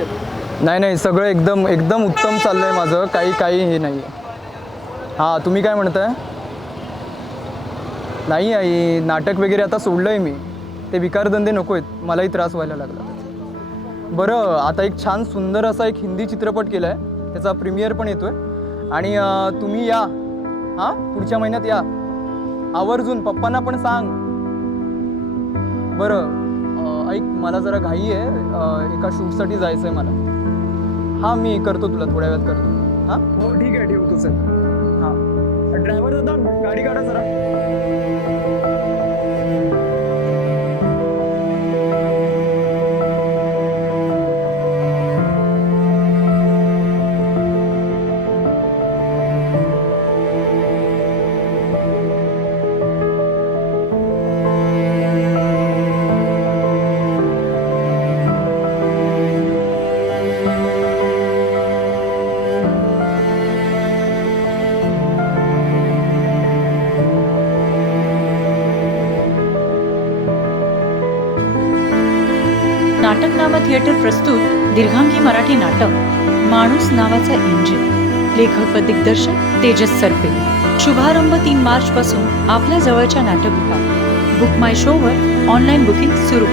कसे आहेत? नाही नाही, सगळं एकदम एकदम उत्तम चाललं आहे माझं, काही हे नाही आहे. हां, तुम्ही काय म्हणताय? नाही आई, नाटक वगैरे आता सोडलं आहे मी. ते विकारधंदे नको आहेत, मलाही त्रास व्हायला लागला. बरं, आता एक छान सुंदर असा एक हिंदी चित्रपट केला आहे, त्याचा प्रीमियर पण येतो आहे. आणि तुम्ही या, हां, पुढच्या महिन्यात या आवर्जून, पप्पांना पण सांग. बरं, ऐक, मला जरा घाई आहे, एका शूटसाठी जायचं आहे मला. हां, मी करतो, तुला थोड्या वेळात करतो. हां, हो ठीक आहे, ठेवतो चल. हां, ड्रायव्हर दादा गाडी काढा जरा. नाटकनामा थिएटर प्रस्तुत दीर्घांगी मराठी नाटक माणूस नावाचा इंजिन. लेखक व दिग्दर्शक तेजस सरपे. शुभारंभ 3 मार्च पासून आपल्या जवळच्या नाटकगृहात. बुक माय शोवर ऑनलाईन बुकिंग सुरू.